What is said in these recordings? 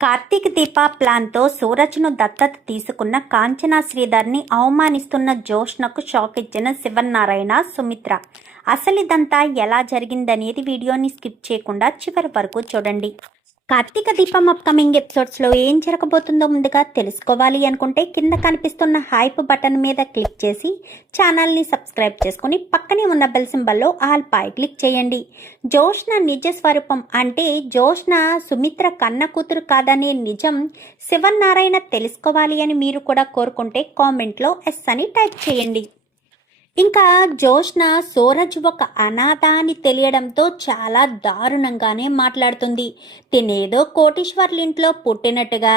కార్తీక్ దీప ప్లాన్తో సూరజ్ను దత్తత తీసుకున్న కాంచనా శ్రీధర్ని అవమానిస్తున్న జోష్నకు షాక్ ఇచ్చిన శివన్నారాయణ సుమిత్ర. అసలిదంతా ఎలా జరిగిందనేది వీడియోని స్కిప్ చేయకుండా చివరి వరకు చూడండి. కార్తీక దీపం అప్కమింగ్ ఎపిసోడ్స్లో ఏం జరగబోతుందో ముందుగా తెలుసుకోవాలి అనుకుంటే కింద కనిపిస్తున్న హైప్ బటన్ మీద క్లిక్ చేసి ఛానల్ని సబ్స్క్రైబ్ చేసుకుని పక్కనే ఉన్న బెల్ సింబల్లో ఆల్ పై క్లిక్ చేయండి. జోష్న నిజ స్వరూపం అంటే జోష్న సుమిత్ర కన్న కూతురు కాదనే నిజం శివన్నారాయణ తెలుసుకోవాలి అని మీరు కూడా కోరుకుంటే కామెంట్లో ఎస్ అని టైప్ చేయండి. ఇంకా జోష్న సూరజ్ ఒక అనాథ అని తెలియడంతో చాలా దారుణంగానే మాట్లాడుతుంది. తినేదో కోటీశ్వర్ల ఇంట్లో పుట్టినట్టుగా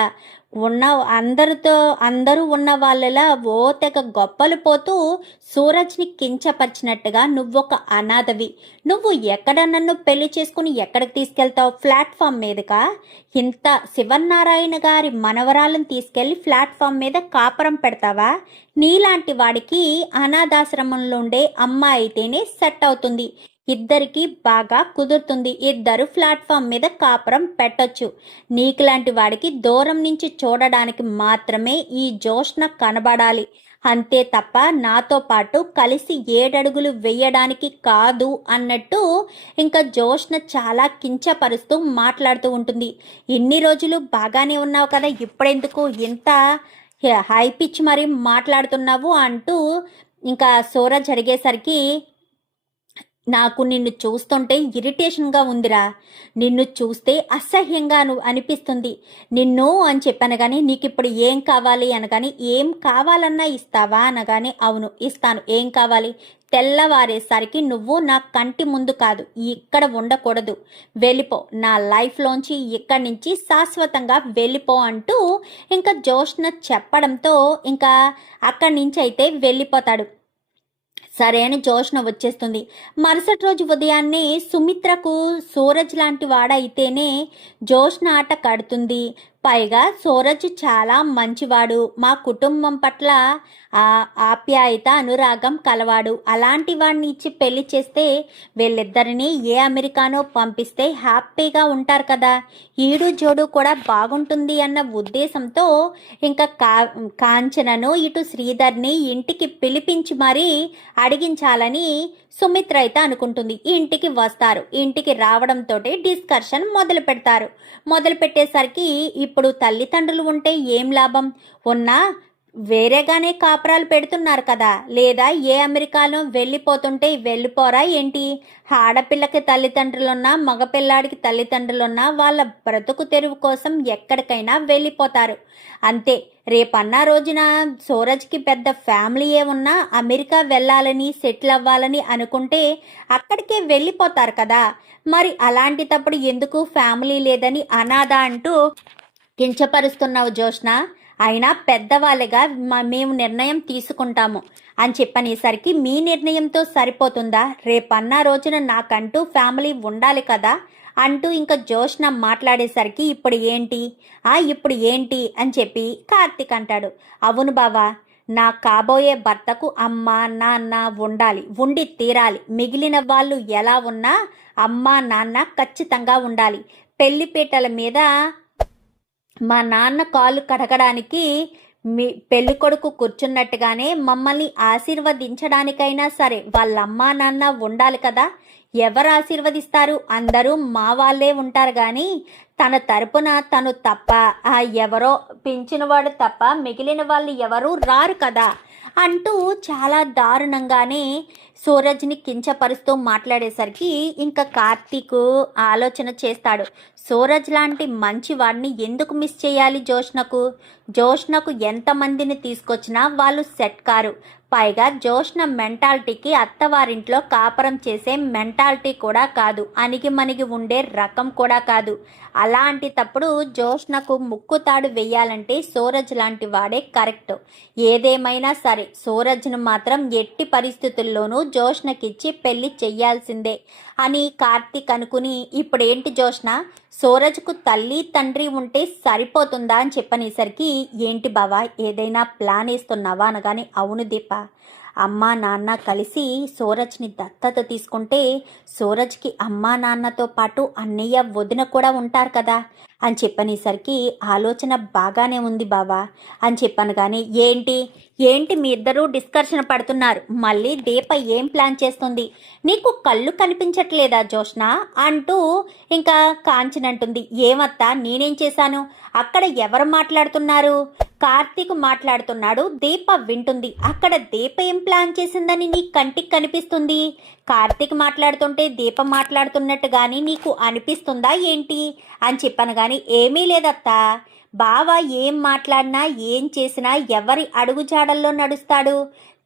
ఉన్న అందరూ ఉన్న వాళ్ళలా ఓ తెగ గొప్పలు పోతూ సూరజ్ని కించపరిచినట్టుగా నువ్వొక అనాథవి, నువ్వు ఎక్కడ నన్ను పెళ్లి చేసుకుని ఎక్కడికి తీసుకెళ్తావు, ప్లాట్ఫామ్ మీదకా? ఇంత శివన్నారాయణ గారి మనవరాలను తీసుకెళ్లి ప్లాట్ఫామ్ మీద కాపురం పెడతావా? నీలాంటి వాడికి అనాథాశ్రమంలో ఉండే అమ్మ అయితేనే సెట్ అవుతుంది, ఇద్దరికి బాగా కుదురుతుంది, ఇద్దరు ప్లాట్ఫామ్ మీద కాపురం పెట్టొచ్చు. నీకులాంటి వాడికి దూరం నుంచి చూడడానికి మాత్రమే ఈ జోష్న కనబడాలి, అంతే తప్ప నాతో పాటు కలిసి 7 అడుగులు వేయడానికి కాదు అన్నట్టు ఇంకా జోష్న చాలా కించపరుస్తూ మాట్లాడుతూ ఉంటుంది. ఇన్ని రోజులు బాగానే ఉన్నావు కదా, ఇప్పుడెందుకు ఇంత హై పిచ్ మరి మాట్లాడుతున్నావు అంటూ ఇంకా సూరజ్ అడిగేసరికి నాకు నిన్ను చూస్తుంటే ఇరిటేషన్గా ఉందిరా, నిన్ను చూస్తే అసహ్యంగా అనిపిస్తుంది. నిన్ను అని చెప్పాను కానీ నీకు ఇప్పుడు ఏం కావాలి అనగాని, ఏం కావాలన్నా ఇస్తావా అనగానే అవును ఇస్తాను, ఏం కావాలి? తెల్లవారేసరికి నువ్వు నా కంటి ముందు కాదు, ఇక్కడ ఉండకూడదు, వెళ్ళిపో, నా లైఫ్లోంచి ఇక్కడి నుంచి శాశ్వతంగా వెళ్ళిపో అంటూ ఇంకా జోష్న చెప్పడంతో ఇంకా అక్కడి నుంచి అయితే వెళ్ళిపోతాడు. సరే అని జోష్న వచ్చేస్తుంది. మరుసటి రోజు ఉదయాన్నే సుమిత్రకు సూరజ్ లాంటి వాడైతేనే జోష్న ఆట కడుతుంది. పైగా సూరజ్ చాలా మంచివాడు, మా కుటుంబం పట్ల ఆప్యాయత అనురాగం కలవాడు, అలాంటి వాడిని ఇచ్చి పెళ్లి చేస్తే వీళ్ళిద్దరినీ ఏ అమెరికానో పంపిస్తే హ్యాపీగా ఉంటారు కదా, ఈడు జోడు కూడా బాగుంటుంది అన్న ఉద్దేశంతో ఇంకా కాంచనను ఇటు శ్రీధర్ని ఇంటికి పిలిపించి మరీ అడిగించాలని సుమిత్ర అయితే అనుకుంటుంది. ఇంటికి వస్తారు, ఇంటికి రావడంతో డిస్కషన్ మొదలు పెడతారు. మొదలు పెట్టేసరికి ఇప్పుడు తల్లిదండ్రులు ఉంటే ఏం లాభం, ఉన్నా వేరేగానే కాపురాలు పెడుతున్నారు కదా, లేదా ఏ అమెరికాలో వెళ్ళిపోతుంటే వెళ్ళిపోరా ఏంటి? ఆడపిల్లకి తల్లిదండ్రులున్నా మగపిల్లాడికి తల్లిదండ్రులున్నా వాళ్ళ బ్రతుకు తెరువు కోసం ఎక్కడికైనా వెళ్ళిపోతారు అంతే. రేపన్నా రోజున సూరజ్కి పెద్ద ఫ్యామిలీయే ఉన్నా అమెరికా వెళ్ళాలని సెటిల్ అవ్వాలని అనుకుంటే అక్కడికే వెళ్ళిపోతారు కదా. మరి అలాంటి తప్పుడు ఎందుకు ఫ్యామిలీ లేదని అనాథ అంటూ కించపరుస్తున్నావు జోష్న? అయినా పెద్దవాళ్ళగా మేము నిర్ణయం తీసుకుంటాము అని చెప్పనేసరికి మీ నిర్ణయంతో సరిపోతుందా? రేపన్నా రోజున నాకంటూ ఫ్యామిలీ ఉండాలి కదా అంటూ ఇంకా జోష్న మాట్లాడేసరికి ఇప్పుడు ఏంటి అని చెప్పి కార్తీక్ అంటాడు. అవును బావా, నా కాబోయే భర్తకు అమ్మ నాన్న ఉండాలి, ఉండి తీరాలి, మిగిలిన వాళ్ళు ఎలా ఉన్నా అమ్మ నాన్న ఖచ్చితంగా ఉండాలి. పెళ్లిపీటల మీద మా నాన్న కాళ్ళు కడగడానికి మీ పెళ్లి కొడుకు కూర్చున్నట్టుగానే మమ్మల్ని ఆశీర్వదించడానికైనా సరే వాళ్ళమ్మా నాన్న ఉండాలి కదా. ఎవరు ఆశీర్వదిస్తారు? అందరూ మా వాళ్ళే ఉంటారు కానీ తన తరపున తను తప్ప ఎవరో పెంచినవాడు తప్ప మిగిలిన వాళ్ళు ఎవరూ రారు కదా అంటూ చాలా దారుణంగానే సూరజ్ని కించపరుస్తూ మాట్లాడేసరికి ఇంకా కార్తీక్ ఆలోచన చేస్తాడు. సూరజ్ లాంటి మంచి వాడిని ఎందుకు మిస్ చేయాలి జోష్నకు ఎంతమందిని తీసుకొచ్చినా వాళ్ళు సెట్ కారు. పైగా జోష్న మెంటాలిటీకి అత్తవారింట్లో కాపురం చేసే మెంటాలిటీ కూడా కాదు, అణిగి మణిగి ఉండే రకం కూడా కాదు. అలాంటి తప్పుడు జోష్నకు ముక్కుతాడు వెయ్యాలంటే సూరజ్ లాంటి వాడే కరెక్ట్. ఏదేమైనా సరే సూరజ్ను మాత్రం ఎట్టి పరిస్థితుల్లోనూ జోష్నకిచ్చి పెళ్లి చెయ్యాల్సిందే అని కార్తీక్ అనుకుని, ఇప్పుడేంటి జోష్న, సూరజ్కు తల్లి తండ్రి ఉంటే సరిపోతుందా అని చెప్పనేసరికి ఏంటి బావా ఏదైనా ప్లాన్ వేస్తున్నావా అనగానే అవును దీప, అమ్మా నాన్న కలిసి సూరజ్ని దత్తత తీసుకుంటే సూరజ్కి అమ్మా నాన్నతో పాటు అన్నయ్య వదిన కూడా ఉంటారు కదా, అని చెప్పనేసరికి ఆలోచన బాగానే ఉంది బావా అని చెప్పాను. కానీ ఏంటి ఏంటి మీ ఇద్దరూ డిస్కషన్ పడుతున్నారు? మళ్ళీ దీప ఏం ప్లాన్ చేస్తుంది? నీకు కళ్ళు కనిపించట్లేదా జోష్న అంటూ ఇంకా కాంచనంటుంది. ఏమత్తా నేనేం చేశాను? అక్కడ ఎవరు మాట్లాడుతున్నారు? కార్తీక్ మాట్లాడుతున్నాడు. దీప వింటుంది. అక్కడ దీప ఏం ప్లాన్ చేసిందని నీ కంటికి కనిపిస్తుంది? కార్తీక్ మాట్లాడుతుంటే దీప మాట్లాడుతున్నట్టు కానీ నీకు అనిపిస్తుందా ఏంటి అని చెప్పాను. కానీ ఏమీ లేదత్తా, బావ ఏం మాట్లాడినా ఏం చేసినా ఎవరి అడుగుజాడల్లో నడుస్తాడు?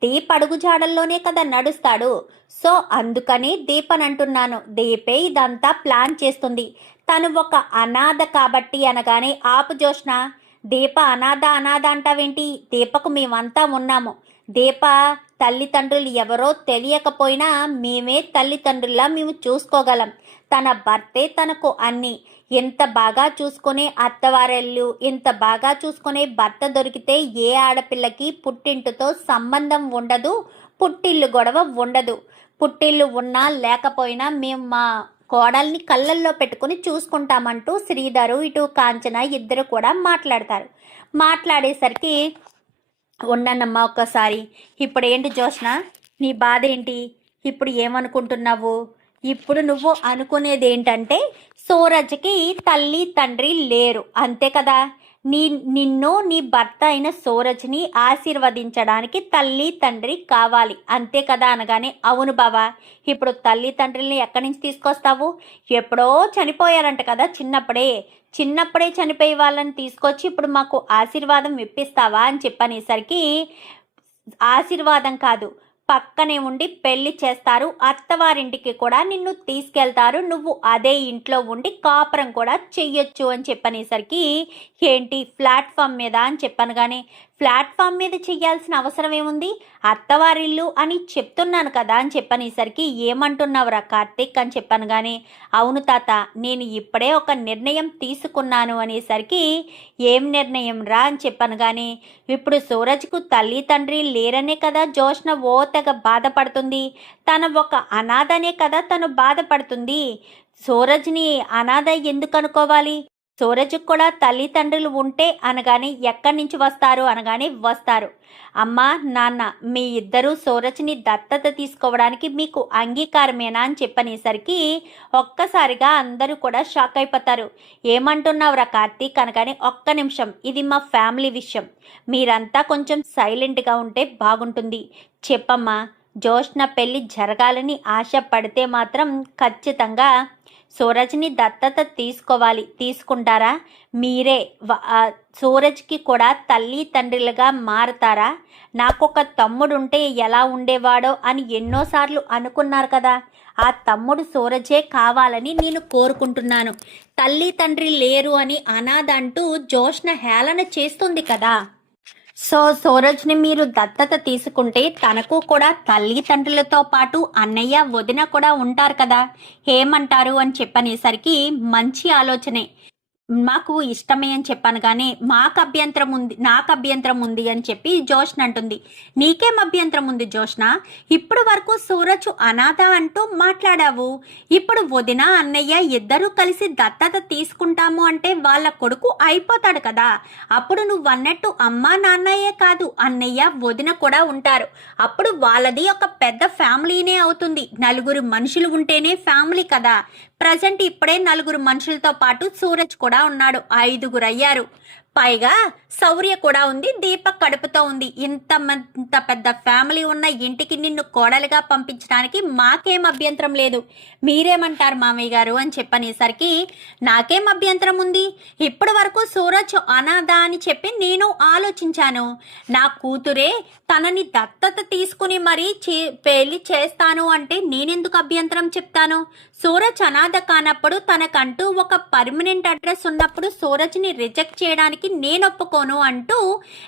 దీప అడుగుజాడల్లోనే కదా నడుస్తాడు. సో అందుకని దీపనంటున్నాను. దీపే ఇదంతా ప్లాన్ చేస్తుంది. తను ఒక అనాథ కాబట్టి అనగానే ఆపు జోష్న, దీప అనాథ అనాథ అంటావేంటి? దీపకు మేమంతా ఉన్నాము. దీప తల్లిదండ్రులు ఎవరో తెలియకపోయినా మేమే తల్లిదండ్రులా మేము చూసుకోగలం. తన భర్తే తనకు అన్ని. ఎంత బాగా చూసుకునే అత్తవారెళ్ళు, ఇంత బాగా చూసుకునే భర్త దొరికితే ఏ ఆడపిల్లకి పుట్టింటితో సంబంధం ఉండదు, పుట్టిల్లు గొడవ ఉండదు. పుట్టిల్లు ఉన్నా లేకపోయినా మేము మా కోడల్ని కళ్ళల్లో పెట్టుకుని చూసుకుంటామంటూ శ్రీధరు ఇటు కాంచన ఇద్దరు కూడా మాట్లాడతారు. మాట్లాడేసరికి ఉండన్నమ్మా ఒక్కసారి. ఇప్పుడు ఏంటి జోష్న నీ బాధ ఏంటి? ఇప్పుడు ఏమనుకుంటున్నావు? ఇప్పుడు నువ్వు అనుకునేది ఏంటంటే సూరజ్కి తల్లి తండ్రి లేరు అంతే కదా. నిన్ను నీ భర్త అయిన సూరజ్ని ఆశీర్వదించడానికి తల్లి తండ్రి కావాలి అంతే కదా అనగానే అవును బావా. ఇప్పుడు తల్లి తండ్రిని ఎక్కడి నుంచి తీసుకొస్తావు? ఎప్పుడో చనిపోయారంట కదా చిన్నప్పుడే చనిపోయే వాళ్ళని తీసుకొచ్చి ఇప్పుడు మాకు ఆశీర్వాదం ఇప్పిస్తావా అని చెప్పనేసరికి ఆశీర్వాదం కాదు, పక్కనే ఉండి పెళ్లి చేస్తారు, అత్తవారింటికి కూడా నిన్ను తీసుకెళ్తారు, నువ్వు అదే ఇంట్లో ఉండి కాపురం కూడా చెయ్యొచ్చు అని చెప్పనేసరికి ఏంటి ప్లాట్ఫామ్ మీద అని చెప్పాను. కానీ ప్లాట్ఫామ్ మీద చెయ్యాల్సిన అవసరం ఏముంది? అత్తవారిల్లు అని చెప్తున్నాను కదా అని చెప్పనేసరికి ఏమంటున్నావురా కార్తీక్ అని చెప్పాను. కానీ అవును తాత, నేను ఇప్పుడే ఒక నిర్ణయం తీసుకున్నాను అనేసరికి ఏం నిర్ణయం రా అని చెప్పాను. కానీ ఇప్పుడు సూరజ్కు తల్లి తండ్రి లేరనే కదా జోష్న ఓతగా బాధపడుతుంది. తన ఒక అనాథనే కదా తను బాధపడుతుంది. సూరజ్ని అనాథ ఎందుకు అనుకోవాలి? సూరజ్కి కూడా తల్లిదండ్రులు ఉంటే అనగానే ఎక్కడి నుంచి వస్తారు అనగానే వస్తారు. అమ్మా నాన్న మీ ఇద్దరూ సూరజ్ని దత్తత తీసుకోవడానికి మీకు అంగీకారమేనా అని చెప్పనేసరికి ఒక్కసారిగా అందరూ కూడా షాక్ అయిపోతారు. ఏమంటున్నావురా కార్తీక్ అనగానే ఒక్క నిమిషం, ఇది మా ఫ్యామిలీ విషయం, మీరంతా కొంచెం సైలెంట్గా ఉంటే బాగుంటుంది. చెప్పమ్మా, జోష్న పెళ్ళి జరగాలని ఆశ పడితే మాత్రం ఖచ్చితంగా సూరజ్ని దత్తత తీసుకోవాలి. తీసుకుంటారా? మీరే సూరజ్కి కూడా తల్లి తండ్రులుగా మారతారా? నాకొక తమ్ముడుంటే ఎలా ఉండేవాడో అని ఎన్నోసార్లు అనుకున్నారు కదా. ఆ తమ్ముడు సూరజే కావాలని నేను కోరుకుంటున్నాను. తల్లి తండ్రి లేరు అని అనాథ అంటూ జోష్న హేళన చేస్తుంది కదా. సో సూరజ్ని మీరు దత్తత తీసుకుంటే తనకు కూడా తల్లిదండ్రులతో పాటు అన్నయ్య వదిన కూడా ఉంటారు కదా, ఏమంటారు అని చెప్పనేసరికి మంచి ఆలోచనే, మాకు ఇష్టమే అని చెప్పాను. కానీ నాకు అభ్యంతరం ఉంది అని చెప్పి జోష్న అంటుంది. నీకేం అభ్యంతరం ఉంది జోష్న? ఇప్పుడు వరకు సూరజ్ అనాథ అంటూ మాట్లాడావు. ఇప్పుడు వదిన అన్నయ్య ఇద్దరూ కలిసి దత్తత తీసుకుంటాము అంటే వాళ్ళ కొడుకు అయిపోతాడు కదా. అప్పుడు నువ్వు అన్నట్టు అమ్మా నాన్నయ్యే కాదు, అన్నయ్య వదిన కూడా ఉంటారు. అప్పుడు వాళ్ళది ఒక పెద్ద ఫ్యామిలీనే అవుతుంది. నలుగురు మనుషులు ఉంటేనే ఫ్యామిలీ కదా. ప్రజెంట్ ఇప్పుడే నలుగురు మనుషులతో పాటు సూరజ్ కూడా ఉన్నాడు, 5గురు అయ్యారు. పైగా శౌర్య కూడా ఉంది, దీపక్ కడుపుతో ఉంది. ఇంత పెద్ద ఫ్యామిలీ ఉన్న ఇంటికి నిన్ను కోడలిగా పంపించడానికి మాకేం అభ్యంతరం లేదు. మీరేమంటారు మామయ్య గారు అని చెప్పనేసరికి నాకేం అభ్యంతరం ఉంది? ఇప్పటి వరకు సూరజ్ అనాథ అని చెప్పి నేను ఆలోచించాను. నా కూతురే తనని దత్తత తీసుకుని మరీ పెళ్లి చేస్తాను అంటే నేనెందుకు అభ్యంతరం చెప్తాను? సూరజ్ అనాథ కానప్పుడు తనకంటూ ఒక పర్మనెంట్ అడ్రస్ ఉన్నప్పుడు సూరజ్ని రిజెక్ట్ చేయడానికి నేను ఒప్పుకోను అంటూ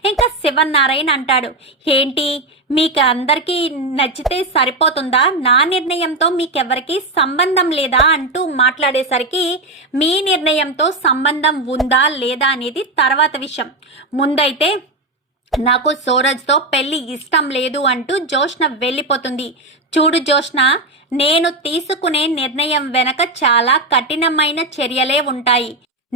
ఇంకా శివనారాయణ అంటాడు. ఏంటి మీకు అందరికీ నచ్చితే సరిపోతుందా? నా నిర్ణయంతో మీకెవరికి సంబంధం లేదా అంటూ మాట్లాడేసరికి మీ నిర్ణయంతో సంబంధం ఉందా లేదా అనేది తర్వాత విషయం. ముందైతే నాకు సూరజ్తో పెళ్లి ఇష్టం లేదు అంటూ జోష్న వెళ్ళిపోతుంది. చూడు జోష్న, నేను తీసుకునే నిర్ణయం వెనక చాలా కఠినమైన చర్యలే ఉంటాయి.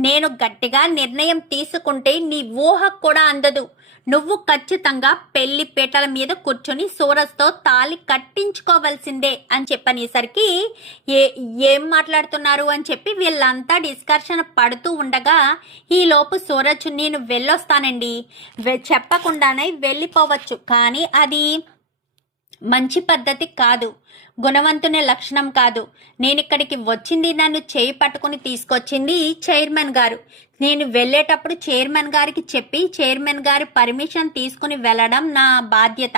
నేను గట్టిగా నిర్ణయం తీసుకుంటే నీ ఊహకు కూడా అందదు. నువ్వు ఖచ్చితంగా పెళ్లి పీటల మీద కూర్చొని సూరజ్తో తాళి కట్టించుకోవాల్సిందే అని చెప్పనేసరికి ఏం మాట్లాడుతున్నారు అని చెప్పి వీళ్ళంతా డిస్కషన్ పడుతూ ఉండగా ఈలోపు సూరజ్ నేను వెళ్ళొస్తానండి, చెప్పకుండానే వెళ్ళిపోవచ్చు, కానీ అది మంచి పద్ధతి కాదు, గుణవంతుని లక్షణం కాదు. నేను ఇక్కడికి వచ్చింది, నన్ను చేయి పట్టుకుని తీసుకొచ్చింది చైర్మన్ గారు. నేను వెళ్ళేటప్పుడు చైర్మన్ గారికి చెప్పి చైర్మన్ గారి పర్మిషన్ తీసుకుని వెళ్ళడం నా బాధ్యత.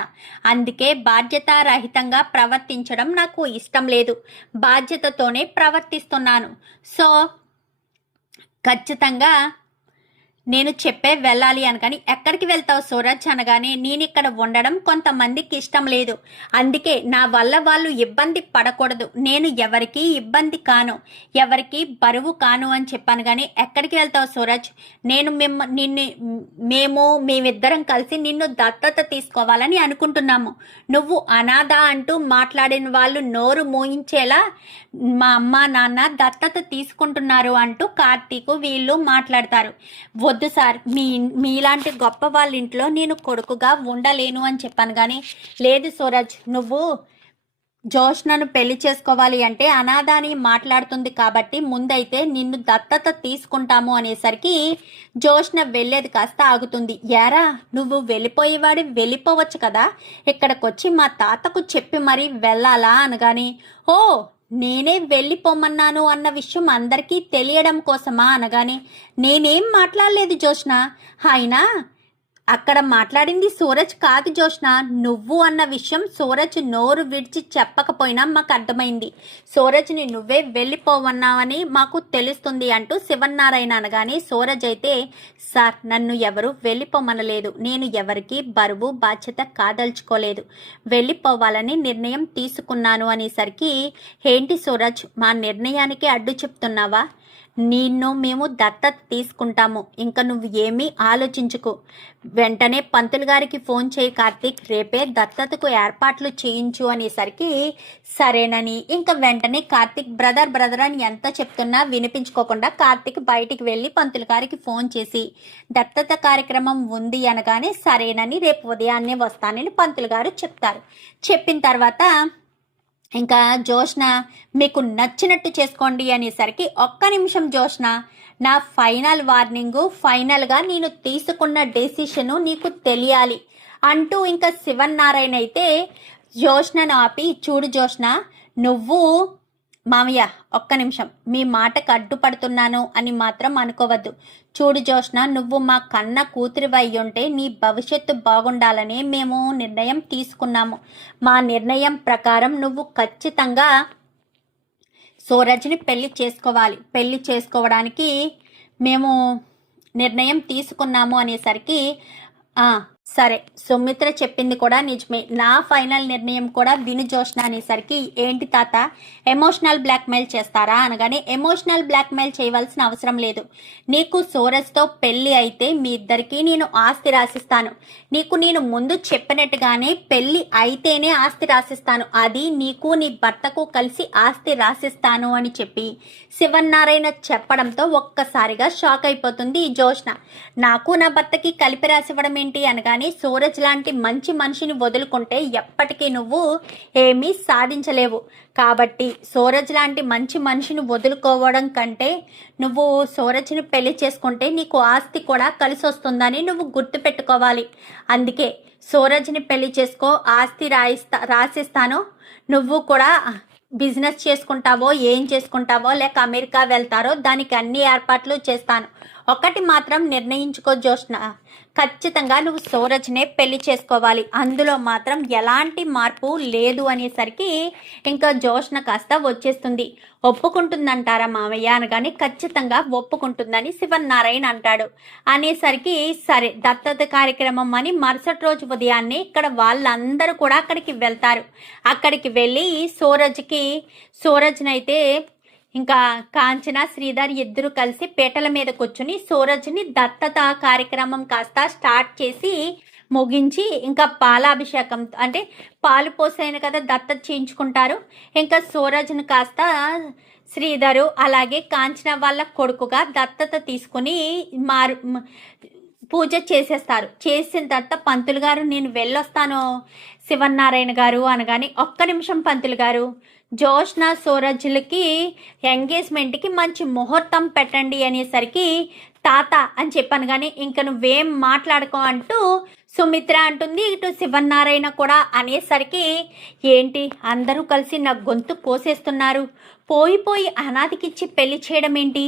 అందుకే బాధ్యతారహితంగా ప్రవర్తించడం నాకు ఇష్టం లేదు, బాధ్యతతోనే ప్రవర్తిస్తున్నాను. సో ఖచ్చితంగా నేను చెప్పే వెళ్ళాలి అనగాని ఎక్కడికి వెళ్తావు సూరజ్ అనగానే నేను ఇక్కడ ఉండడం కొంతమందికి ఇష్టం లేదు, అందుకే నా వల్ల వాళ్ళు ఇబ్బంది పడకూడదు, నేను ఎవరికి ఇబ్బంది కాను, ఎవరికి బరువు కాను అని చెప్పాను. కానీ ఎక్కడికి వెళ్తావు సూరజ్, నేను మేమిద్దరం కలిసి నిన్ను దత్తత తీసుకోవాలని అనుకుంటున్నాము. నువ్వు అనాథ అంటూ మాట్లాడిన వాళ్ళు నోరు మోయించేలా మా అమ్మ నాన్న దత్తత తీసుకుంటున్నారు అంటూ కార్తీక్ వీళ్ళు మాట్లాడతారు. వద్దు సార్, మీలాంటి గొప్ప వాళ్ళ ఇంట్లో నేను కొడుకుగా ఉండలేను అని చెప్పాను. కానీ లేదు సూరజ్, నువ్వు జోష్నను పెళ్లి చేసుకోవాలి అంటే అనాథ అని మాట్లాడుతుంది కాబట్టి ముందైతే నిన్ను దత్తత తీసుకుంటాము అనేసరికి జోష్న వెళ్ళేది కాస్త ఆగుతుంది. యారా, నువ్వు వెళ్ళిపోయేవాడి వెళ్ళిపోవచ్చు కదా, ఇక్కడికొచ్చి మా తాతకు చెప్పి మరీ వెళ్ళాలా అనగాని, ఓ నేనే వెళ్ళిపోమన్నాను అన్న విషయం అందరికీ తెలియడం కోసమా అనగానే నేనేం మాట్లాడలేదు జోష్న, అయినా అక్కడ మాట్లాడింది సూరజ్ కాదు జోష్న, నువ్వు అన్న విషయం సూరజ్ నోరు విడిచి చెప్పకపోయినా మాకు అర్థమైంది, సూరజ్ని నువ్వే వెళ్ళిపోవన్నావని మాకు తెలుస్తుంది అంటూ శివన్నారాయణ అనగానే సూరజ్ అయితే సార్, నన్ను ఎవరు వెళ్ళిపోమనలేదు, నేను ఎవరికి బరువు బాధ్యత కాదలుచుకోలేదు, వెళ్ళిపోవాలని నిర్ణయం తీసుకున్నాను అనేసరికి ఏంటి సూరజ్, మా నిర్ణయానికి అడ్డు చెప్తున్నావా, నిన్ను మేము దత్తత తీసుకుంటాము, ఇంకా నువ్వు ఏమీ ఆలోచించుకో, వెంటనే పంతులు గారికి ఫోన్ చేయి కార్తీక్, రేపే దత్తతకు ఏర్పాట్లు చేయించు అనేసరికి సరేనని ఇంకా వెంటనే కార్తీక్ బ్రదర్ అని ఎంత చెప్తున్నా వినిపించుకోకుండా కార్తీక్ బయటికి వెళ్ళి పంతులు గారికి ఫోన్ చేసి దత్తత కార్యక్రమం ఉంది అనగానే సరేనని రేపు ఉదయాన్నే వస్తానని పంతులు గారు చెప్తారు. చెప్పిన తర్వాత ఇంకా జోష్న మీకు నచ్చినట్టు చేసుకోండి అనేసరికి ఒక్క నిమిషం జోష్న, నా ఫైనల్ వార్నింగు, ఫైనల్గా నేను తీసుకున్న డెసిషను నీకు తెలియాలి అంటూ ఇంకా శివన్నారాయణ అయితే జోష్నను ఆపి, చూడు జోష్న, నువ్వు మామయ్య ఒక్క నిమిషం, మీ మాటకు అడ్డుపడుతున్నాను అని మాత్రం అనుకోవద్దు, చూడు జోష్న, నువ్వు మా కన్న కూతురివై ఉంటే నీ భవిష్యత్తు బాగుండాలని మేము నిర్ణయం తీసుకున్నాము, మా నిర్ణయం ప్రకారం నువ్వు ఖచ్చితంగా సూరజ్ని పెళ్లి చేసుకోవాలి, పెళ్లి చేసుకోవడానికి మేము నిర్ణయం తీసుకున్నాము అనేసరికి సరే, సుమిత్ర చెప్పింది కూడా నిజమే, నా ఫైనల్ నిర్ణయం కూడా విను జోష్న అనేసరికి ఏంటి తాత ఎమోషనల్ బ్లాక్మెయిల్ చేస్తారా అనగానే ఎమోషనల్ బ్లాక్మెయిల్ చేయవలసిన అవసరం లేదు, నీకు సూరజ్తో పెళ్లి అయితే మీ ఇద్దరికి నేను ఆస్తి రాసిస్తాను, నీకు నేను ముందు చెప్పినట్టుగానే పెళ్లి అయితేనే ఆస్తి రాసిస్తాను, అది నీకు నీ భర్తకు కలిసి ఆస్తి రాసిస్తాను అని చెప్పి శివన్నారాయణ చెప్పడంతో ఒక్కసారిగా షాక్ అయిపోతుంది జోష్న. నాకు నా భర్తకి కలిపి రాసివ్వడం ఏంటి అనగానే సూరజ్ లాంటి మంచి మనిషిని వదులుకుంటే ఎప్పటికీ నువ్వు ఏమీ సాధించలేవు, కాబట్టి సూరజ్ లాంటి మంచి మనిషిని వదులుకోవడం కంటే నువ్వు సూరజ్ని పెళ్లి చేసుకుంటే నీకు ఆస్తి కూడా కలిసి వస్తుందని నువ్వు గుర్తుపెట్టుకోవాలి, అందుకే సూరజ్ని పెళ్లి చేసుకో, ఆస్తి రాసిస్తాను, నువ్వు కూడా బిజినెస్ చేసుకుంటావో ఏం చేసుకుంటావో లేక అమెరికా వెళ్తారో దానికి అన్ని ఏర్పాట్లు చేస్తాను, ఒకటి మాత్రం నిర్ణయించుకో జోష్న, ఖచ్చితంగా నువ్వు సూరజ్నే పెళ్లి చేసుకోవాలి, అందులో మాత్రం ఎలాంటి మార్పు లేదు అనేసరికి ఇంకా జోష్న కాస్త వచ్చేస్తుంది. ఒప్పుకుంటుందంటారా మామయ్య అనగానే ఖచ్చితంగా ఒప్పుకుంటుందని శివన్నారాయణ అంటాడు. అనేసరికి సరే దత్తత కార్యక్రమం అని మరుసటి రోజు ఉదయాన్నే ఇక్కడ వాళ్ళందరూ కూడా అక్కడికి వెళ్తారు. అక్కడికి వెళ్ళి సూరజ్నైతే ఇంకా కాంచన శ్రీధర్ ఇద్దరు కలిసి పీటల మీద కూర్చుని సూరజ్ని దత్తత కార్యక్రమం కాస్త స్టార్ట్ చేసి ముగించి ఇంకా పాలాభిషేకం అంటే పాలు పోసైన కదా దత్తత చేయించుకుంటారు. ఇంకా సూరజ్ను కాస్త శ్రీధరు అలాగే కాంచన వాళ్ళ కొడుకుగా దత్తత తీసుకుని పూజ చేసేస్తారు. చేసిన తర్వాత పంతులు గారు నేను వెళ్ళొస్తాను శివన్నారాయణ గారు అనగానే, ఒక్క నిమిషం పంతులు గారు, జోష్న సూరజ్లకి ఎంగేజ్మెంట్కి మంచి ముహూర్తం పెట్టండి అనేసరికి తాత అని చెప్పాను. కానీ ఇంక నువ్వేం మాట్లాడుకో అంటూ సుమిత్ర అంటుంది. ఇటు శివన్నారాయణ కూడా అనేసరికి, ఏంటి అందరూ కలిసి నా గొంతు కోసేస్తున్నారు, పోయి అనాథకిచ్చి పెళ్లి చేయడం ఏంటి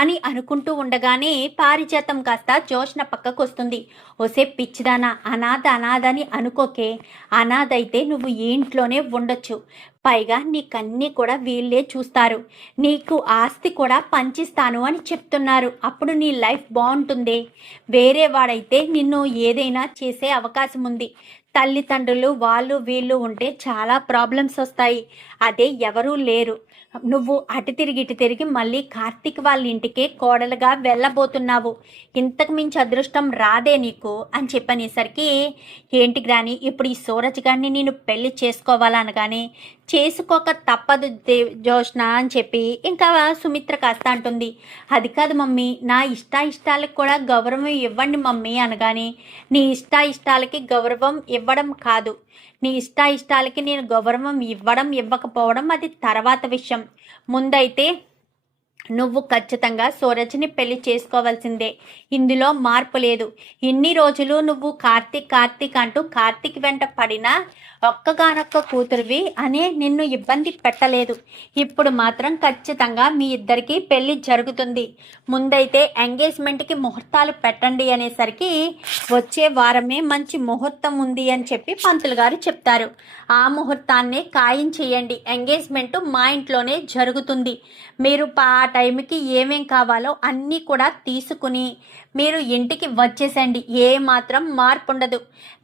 అని అనుకుంటూ ఉండగానే పారిజాతం కాస్త జోష్న పక్కకు వస్తుంది. ఓసే పిచ్చిదానా, అనాథ అని అనుకోకే, అనాథ అయితే నువ్వు ఈ ఇంట్లోనే ఉండొచ్చు, పైగా నీకన్నీ కూడా వీళ్ళే చూస్తారు, నీకు ఆస్తి కూడా పంచిస్తాను అని చెప్తున్నారు, అప్పుడు నీ లైఫ్ బాగుంటుంది. వేరే వాడైతే నిన్ను ఏదైనా చేసే అవకాశం ఉంది, తల్లిదండ్రులు వాళ్ళు వీళ్ళు ఉంటే చాలా ప్రాబ్లమ్స్ వస్తాయి, అదే ఎవరూ లేరు, నువ్వు అటు తిరిగి ఇటు తిరిగి మళ్ళీ కార్తీక్ వాళ్ళ ఇంటికే కోడలుగా వెళ్ళబోతున్నావు, ఇంతకు మించి అదృష్టం రాదే నీకు అని చెప్పనేసరికి, ఏంటి గ్రాని ఇప్పుడు ఈ సూరజ్ గారిని నేను పెళ్లి చేసుకోవాలనగానే, చేసుకోక తప్పదు జోష్న అని చెప్పి ఇంకా సుమిత్ర కాస్త అంటుంది. అది కాదు మమ్మీ, నా ఇష్టాలకు కూడా గౌరవం ఇవ్వండి మమ్మీ అనగానే, నీ ఇష్టాలకి గౌరవం ఇవ్వడం కాదు, నీ ఇష్టాలకి నేను గౌరవం ఇవ్వడం ఇవ్వకపోవడం అది తర్వాత విషయం, ముందైతే నువ్వు ఖచ్చితంగా సూరజ్ని పెళ్లి చేసుకోవాల్సిందే, ఇందులో మార్పు లేదు. ఇన్ని రోజులు నువ్వు కార్తీక్ అంటూ కార్తీక్ వెంట పడినా ఒక్కగానొక్క కూతురువి అనే నిన్ను ఇబ్బంది పెట్టలేదు, ఇప్పుడు మాత్రం ఖచ్చితంగా మీ ఇద్దరికి పెళ్లి జరుగుతుంది, ముందైతే ఎంగేజ్మెంట్కి ముహూర్తాలు పెట్టండి అనేసరికి, వచ్చే వారమే మంచి ముహూర్తం ఉంది అని చెప్పి పంతులు గారు చెప్తారు. ఆ ముహూర్తాన్నే ఖాయం చేయండి, ఎంగేజ్మెంట్ మా ఇంట్లోనే జరుగుతుంది, మీరు ఆ టైంకి ఏమేం కావాలో అన్నీ కూడా తీసుకుని మీరు ఇంటికి వచ్చేసండి, ఏ మాత్రం మార్పు ఉండదు,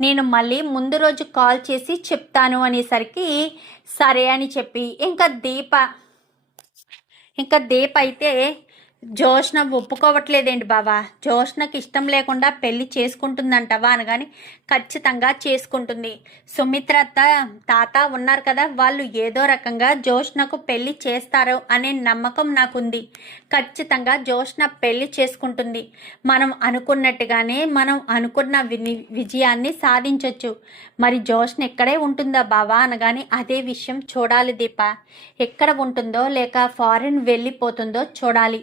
నేను మళ్ళీ ముందు రోజు కాల్ చేసి చెప్తాను అనేసరికి సరే అని చెప్పి ఇంకా దీప అయితే జోష్న ఒప్పుకోవట్లేదేంటి బావా, జోష్నకి ఇష్టం లేకుండా పెళ్లి చేసుకుంటుందంటవా అనగాని, ఖచ్చితంగా చేసుకుంటుంది, సుమిత్ర తాత ఉన్నారు కదా, వాళ్ళు ఏదో రకంగా జోష్నకు పెళ్లి చేస్తారు అనే నమ్మకం నాకుంది, ఖచ్చితంగా జోష్న పెళ్లి చేసుకుంటుంది, మనం అనుకున్నట్టుగానే మనం అనుకున్న విజయాన్ని సాధించవచ్చు, మరి జోష్న ఇక్కడే ఉంటుందా బావా అనగాని, అదే విషయం చూడాలి దీప, ఎక్కడ ఉంటుందో లేక ఫారిన్ వెళ్ళిపోతుందో చూడాలి,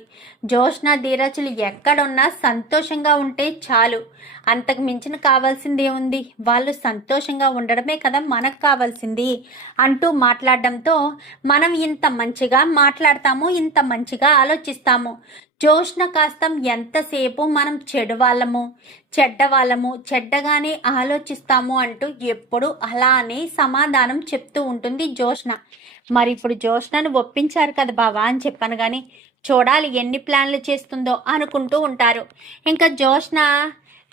జోష్న ధీరజులు ఎక్కడున్నా సంతోషంగా ఉంటే చాలు, అంతకు మించిన కావాల్సింది ఏముంది, వాళ్ళు సంతోషంగా ఉండడమే కదా మనకు కావాల్సింది అంటూ మాట్లాడడంతో, మనం ఇంత మంచిగా మాట్లాడతాము, ఇంత మంచిగా ఆలోచిస్తాము, జోష్న కాస్తం ఎంతసేపు మనం చెడ్డవాళ్ళము చెడ్డగానే ఆలోచిస్తాము అంటూ ఎప్పుడు అలానే సమాధానం చెప్తూ ఉంటుంది జోష్న. మరి ఇప్పుడు జోష్నను ఒప్పించారు కదా బావా అని చెప్పాను, కానీ చూడాలి ఎన్ని ప్లాన్లు చేస్తుందో అనుకుంటూ ఉంటారు. ఇంకా జోష్న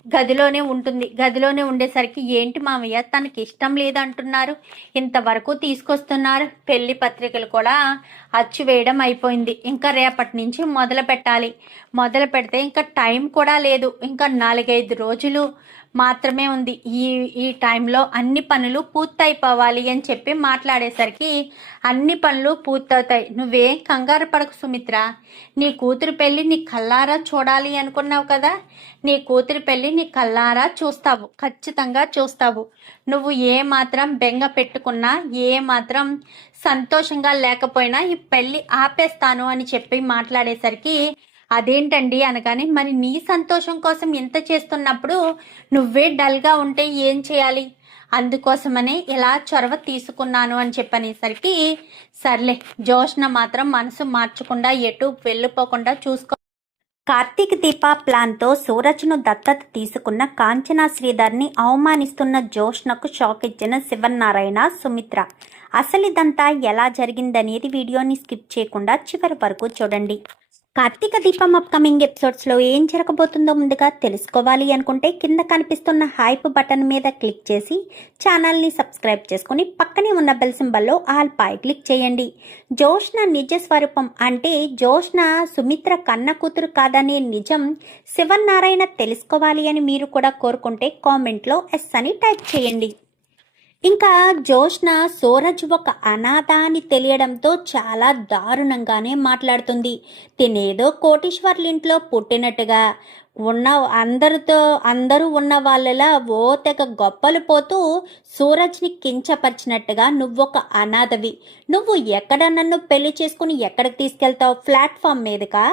గదిలోనే ఉంటుంది, గదిలోనే ఉండేసరికి, ఏంటి మామయ్య తనకి ఇష్టం లేదంటున్నారు, ఇంతవరకు తీసుకొస్తున్నారు, పెళ్లి పత్రికలు కూడా అచ్చు వేయడం అయిపోయింది, ఇంకా రేపటి నుంచి మొదలు పెడితే ఇంకా టైం కూడా లేదు, ఇంకా 4-5 రోజులు మాత్రమే ఉంది, ఈ టైంలో అన్ని పనులు పూర్తయిపోవాలి అని చెప్పి మాట్లాడేసరికి, అన్ని పనులు పూర్తవుతాయి, నువ్వేం కంగారు పడకు సుమిత్ర, నీ కూతురు పెళ్ళి నీ కల్లారా చూడాలి అనుకున్నావు కదా, నీ కూతురి పెళ్ళి నీ కల్లారా చూస్తావు, ఖచ్చితంగా చూస్తావు, నువ్వు ఏ మాత్రం బెంగ పెట్టుకున్నా ఏ మాత్రం సంతోషంగా లేకపోయినా ఈ పెళ్ళి ఆపేస్తాను అని చెప్పి మాట్లాడేసరికి, అదేంటండి అనగానే, మరి నీ సంతోషం కోసం ఇంత చేస్తున్నప్పుడు నువ్వే డల్గా ఉంటే ఏం చేయాలి, అందుకోసమనే ఇలా చొరవ తీసుకున్నాను అని చెప్పనేసరికి, సర్లే జోష్న మాత్రం మనసు మార్చకుండా ఎటు వెళ్ళిపోకుండా చూసుకో. కార్తీక్ దీప ప్లాన్తో సూరజ్ను దత్తత తీసుకున్న కాంచనా శ్రీధర్ని అవమానిస్తున్న జోష్నకు షాక్ ఇచ్చిన శివన్నారాయణ సుమిత్ర. అసలు ఇదంతా ఎలా జరిగిందనేది వీడియోని స్కిప్ చేయకుండా చివరి వరకు చూడండి. కార్తీక దీపం అప్కమింగ్ ఎపిసోడ్స్లో ఏం జరగబోతుందో ముందుగా తెలుసుకోవాలి అనుకుంటే కింద కనిపిస్తున్న హైప్ బటన్ మీద క్లిక్ చేసి ఛానల్ని సబ్స్క్రైబ్ చేసుకుని పక్కనే ఉన్న బెల్ సింబల్లో ఆల్ పై క్లిక్ చేయండి. జోష్న నిజ స్వరూపం అంటే జోష్న సుమిత్ర కన్న కూతురు కాదనే నిజం శివనారాయణ తెలుసుకోవాలి అని మీరు కూడా కోరుకుంటే కామెంట్లో ఎస్ అని టైప్ చేయండి. ఇంకా జోష్న సూరజ్ ఒక అనాథ అని తెలియడంతో చాలా దారుణంగానే మాట్లాడుతుంది. తినేదో కోటీశ్వర్ల ఇంట్లో పుట్టినట్టుగా అందరూ ఉన్న వాళ్ళలా ఓ తెగ గొప్పలు పోతూ సూరజ్ని కించపరిచినట్టుగా నువ్వొక అనాథవి, నువ్వు ఎక్కడ నన్ను పెళ్లి చేసుకుని ఎక్కడికి తీసుకెళ్తావు, ప్లాట్ఫామ్ మీదకా?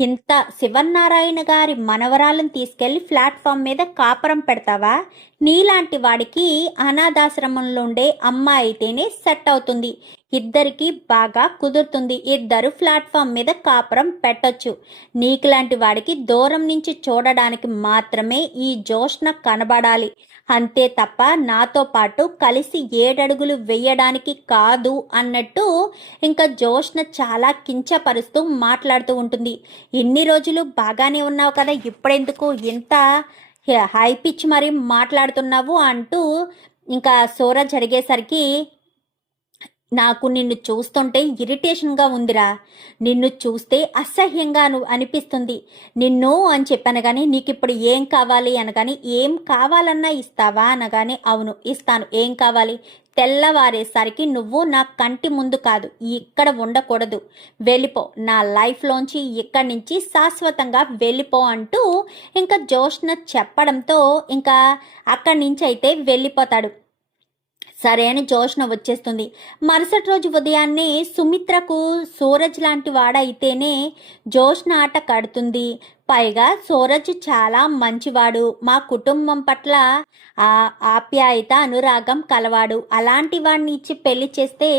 ఇంత శివనారాయణ గారి మనవరాలను తీసుకెళ్లి ప్లాట్ఫామ్ మీద కాపురం పెడతావా? నీలాంటి వాడికి అనాథాశ్రమంలో ఉండే అమ్మాయి అయితేనే సెట్ అవుతుంది, ఇద్దరికి బాగా కుదురుతుంది, ఇద్దరు ప్లాట్ఫామ్ మీద కాపురం పెట్టొచ్చు. నీకులాంటి వాడికి దూరం నుంచి చూడడానికి మాత్రమే ఈ జోష్న కనబడాలి, అంతే తప్ప నాతో పాటు కలిసి 7 అడుగులు వేయడానికి కాదు అన్నట్టు ఇంకా జోష్న చాలా కించపరుస్తూ మాట్లాడుతూ ఉంటుంది. ఇన్ని రోజులు బాగానే ఉన్నావు కదా, ఇప్పుడెందుకు ఇంత హై పిచ్ మరి మాట్లాడుతున్నావు అంటూ ఇంకా సూరజ్ అడిగేసరికి నాకు నిన్ను చూస్తుంటే ఇరిటేషన్గా ఉందిరా, నిన్ను చూస్తే అసహ్యంగా అనిపిస్తుంది. నిన్ను అని చెప్పాను కానీ నీకు ఇప్పుడు ఏం కావాలి అనగాని, ఏం కావాలన్నా ఇస్తావా అనగానే అవును ఇస్తాను, ఏం కావాలి? తెల్లవారేసరికి నువ్వు నా కంటి ముందు కాదు, ఇక్కడ ఉండకూడదు, వెళ్ళిపో, నా లైఫ్లోంచి ఇక్కడి నుంచి శాశ్వతంగా వెళ్ళిపో అంటూ ఇంకా జోష్న చెప్పడంతో ఇంకా అక్కడి నుంచి అయితే వెళ్ళిపోతాడు. సరే అని జోష్న వచ్చేస్తుంది. మరుసటి రోజు ఉదయాన్నే సుమిత్రకు సూరజ్ లాంటి వాడైతేనే జోష్న ఆట కడుతుంది. పైగా సూరజ్ చాలా మంచివాడు, మా కుటుంబం పట్ల ఆప్యాయత అనురాగం కలవాడు, అలాంటి వాడిని ఇచ్చి పెళ్లి చేస్తే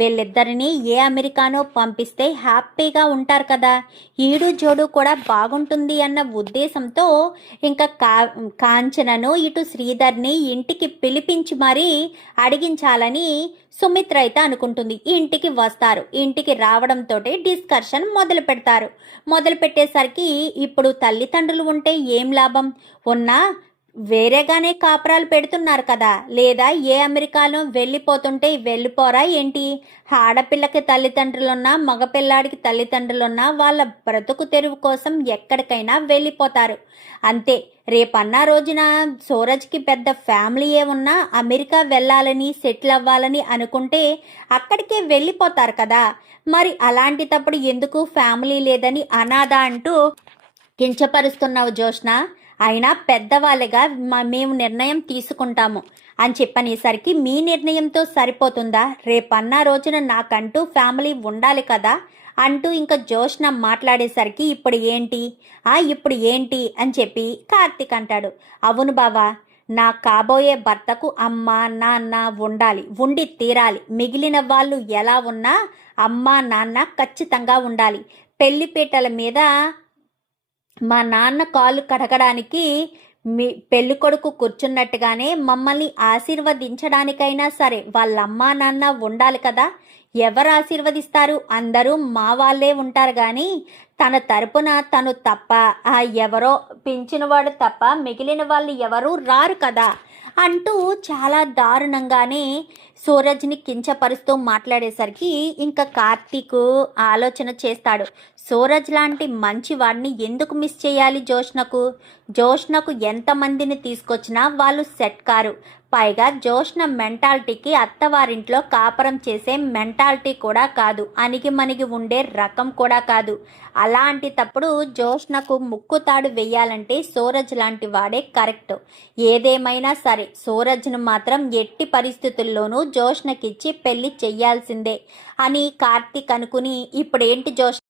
వీళ్ళిద్దరినీ ఏ అమెరికానో పంపిస్తే హ్యాపీగా ఉంటారు కదా, ఈడు జోడు కూడా బాగుంటుంది అన్న ఉద్దేశంతో ఇంకా కాంచనను ఇటు శ్రీధర్ని ఇంటికి పిలిపించి మరీ అడిగించాలని సుమిత్ర అయితే అనుకుంటుంది. ఇంటికి వస్తారు, ఇంటికి రావడంతో డిస్కషన్ మొదలు పెడతారు. మొదలు పెట్టేసరికి ఇప్పుడు తల్లిదండ్రులు ఉంటే ఏం లాభం, ఉన్నా వేరేగానే కాపురాలు పెడుతున్నారు కదా, లేదా ఏ అమెరికాలో వెళ్ళిపోతుంటే వెళ్ళిపోరా ఏంటి? ఆడపిల్లకి తల్లిదండ్రులున్నా మగపిల్లాడికి తల్లిదండ్రులున్నా వాళ్ళ బ్రతుకు తెరువు కోసం ఎక్కడికైనా వెళ్ళిపోతారు అంతే. రేపన్నా రోజున సూరజ్కి పెద్ద ఫ్యామిలీ ఉన్నా అమెరికా వెళ్ళాలని సెటిల్ అవ్వాలని అనుకుంటే అక్కడికే వెళ్ళిపోతారు కదా. మరి అలాంటి తప్పుడు ఎందుకు ఫ్యామిలీ లేదని అనాథ అంటూ కించపరుస్తున్నావు జోష్న? అయినా పెద్దవాళ్ళగా మేము నిర్ణయం తీసుకుంటాము అని చెప్పనేసరికి మీ నిర్ణయంతో సరిపోతుందా? రేపన్నా రోజున నాకంటూ ఫ్యామిలీ ఉండాలి కదా అంటూ ఇంకా జోష్న మాట్లాడేసరికి ఇప్పుడు ఏంటి అని చెప్పి కార్తీక్ అంటాడు. అవును బావా, నా కాబోయే భర్తకు అమ్మ నాన్న ఉండాలి, ఉండి తీరాలి. మిగిలిన వాళ్ళు ఎలా ఉన్నా అమ్మ నాన్న ఖచ్చితంగా ఉండాలి. పెళ్లిపీటల మీద మా నాన్న కాళ్ళు కడగడానికి మీ పెళ్లి కొడుకు కూర్చున్నట్టుగానే మమ్మల్ని ఆశీర్వదించడానికైనా సరే వాళ్ళమ్మా నాన్న ఉండాలి కదా. ఎవరు ఆశీర్వదిస్తారు? అందరూ మా వాళ్ళే ఉంటారు కానీ తన తరపున తను తప్ప ఎవరో పెంచినవాడు తప్ప మిగిలిన వాళ్ళు ఎవరూ రారు కదా అంటూ చాలా దారుణంగానే సూరజ్ని కించపరుస్తూ మాట్లాడేసరికి ఇంకా కార్తీక్ ఆలోచన చేస్తాడు. సూరజ్ లాంటి మంచి వాడిని ఎందుకు మిస్ చేయాలి జోష్నకు ఎంతమందిని తీసుకొచ్చినా వాళ్ళు సెట్ కారు. పైగా జోష్న మెంటాలిటీకి అత్తవారింట్లో కాపురం చేసే మెంటాలిటీ కూడా కాదు, అణిగిమణిగి ఉండే రకం కూడా కాదు. అలాంటి తప్పుడు జోష్నకు ముక్కుతాడు వెయ్యాలంటే సూరజ్ లాంటి వాడే కరెక్ట్. ఏదేమైనా సరే సూరజ్ను మాత్రం ఎట్టి పరిస్థితుల్లోనూ జోష్నకిచ్చి పెళ్లి చెయ్యాల్సిందే అని కార్తీక్ అనుకుని ఇప్పుడేంటి జోష్న